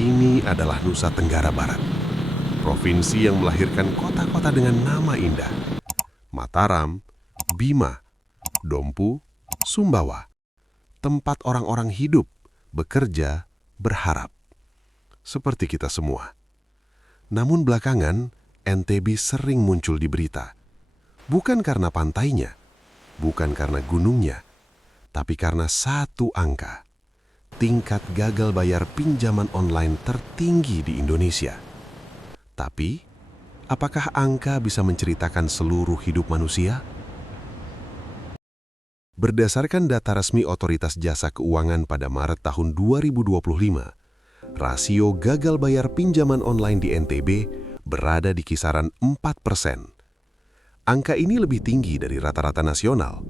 Ini adalah Nusa Tenggara Barat, provinsi yang melahirkan kota-kota dengan nama indah. Mataram, Bima, Dompu, Sumbawa. Tempat orang-orang hidup, bekerja, berharap. Seperti kita semua. Namun belakangan, NTB sering muncul di berita. Bukan karena pantainya, bukan karena gunungnya, tapi karena satu angka. Tingkat gagal bayar pinjaman online tertinggi di Indonesia. Tapi, apakah angka bisa menceritakan seluruh hidup manusia? Berdasarkan data resmi Otoritas Jasa Keuangan pada Maret tahun 2025, rasio gagal bayar pinjaman online di NTB berada di kisaran 4%. Angka ini lebih tinggi dari rata-rata nasional.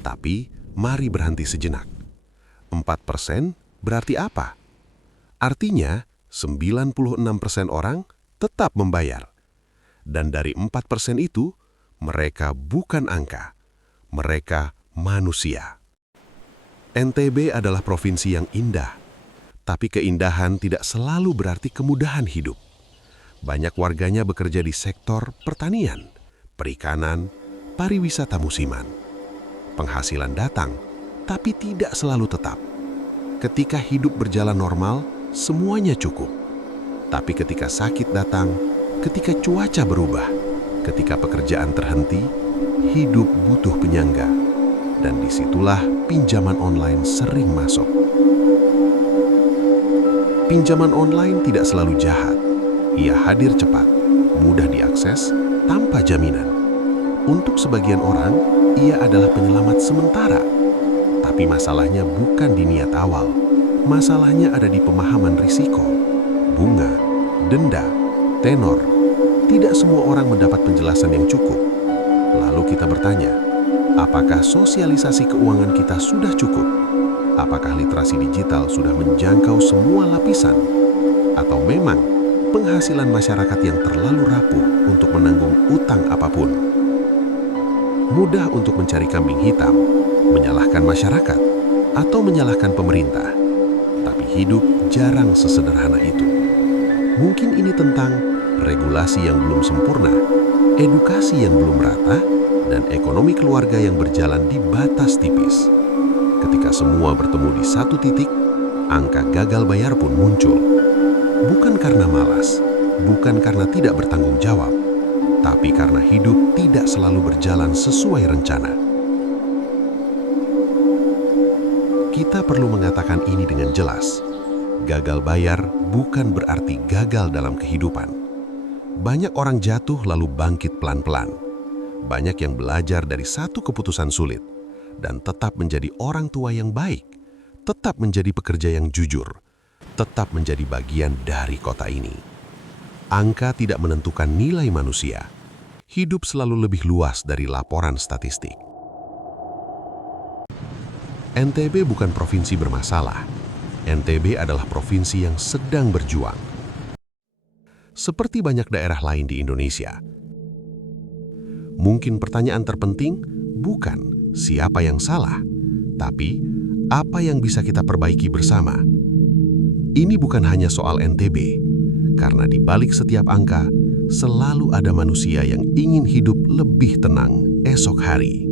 Tapi, mari berhenti sejenak. 4% berarti apa? Artinya, 96% orang tetap membayar. Dan dari 4% itu, mereka bukan angka. Mereka manusia. NTB adalah provinsi yang indah, tapi keindahan tidak selalu berarti kemudahan hidup. Banyak warganya bekerja di sektor pertanian, perikanan, pariwisata musiman. Penghasilan datang, tapi tidak selalu tetap. Ketika hidup berjalan normal, semuanya cukup. Tapi ketika sakit datang, ketika cuaca berubah, ketika pekerjaan terhenti, hidup butuh penyangga. Dan disitulah pinjaman online sering masuk. Pinjaman online tidak selalu jahat. Ia hadir cepat, mudah diakses, tanpa jaminan. Untuk sebagian orang, ia adalah penyelamat sementara. Tapi masalahnya bukan di niat awal. Masalahnya ada di pemahaman risiko, bunga, denda, tenor. Tidak semua orang mendapat penjelasan yang cukup. Lalu kita bertanya, apakah sosialisasi keuangan kita sudah cukup? Apakah literasi digital sudah menjangkau semua lapisan? Atau memang penghasilan masyarakat yang terlalu rapuh untuk menanggung utang apapun? Mudah untuk mencari kambing hitam, menyalahkan masyarakat, atau menyalahkan pemerintah. Tapi hidup jarang sesederhana itu. Mungkin ini tentang regulasi yang belum sempurna, edukasi yang belum rata, dan ekonomi keluarga yang berjalan di batas tipis. Ketika semua bertemu di satu titik, angka gagal bayar pun muncul. Bukan karena malas, bukan karena tidak bertanggung jawab, tapi karena hidup tidak selalu berjalan sesuai rencana. Kita perlu mengatakan ini dengan jelas. Gagal bayar bukan berarti gagal dalam kehidupan. Banyak orang jatuh lalu bangkit pelan-pelan. Banyak yang belajar dari satu keputusan sulit dan tetap menjadi orang tua yang baik, tetap menjadi pekerja yang jujur, tetap menjadi bagian dari kota ini. Angka tidak menentukan nilai manusia. Hidup selalu lebih luas dari laporan statistik. NTB bukan provinsi bermasalah. NTB adalah provinsi yang sedang berjuang. Seperti banyak daerah lain di Indonesia, mungkin pertanyaan terpenting bukan siapa yang salah, tapi apa yang bisa kita perbaiki bersama. Ini bukan hanya soal NTB, karena di balik setiap angka selalu ada manusia yang ingin hidup lebih tenang esok hari.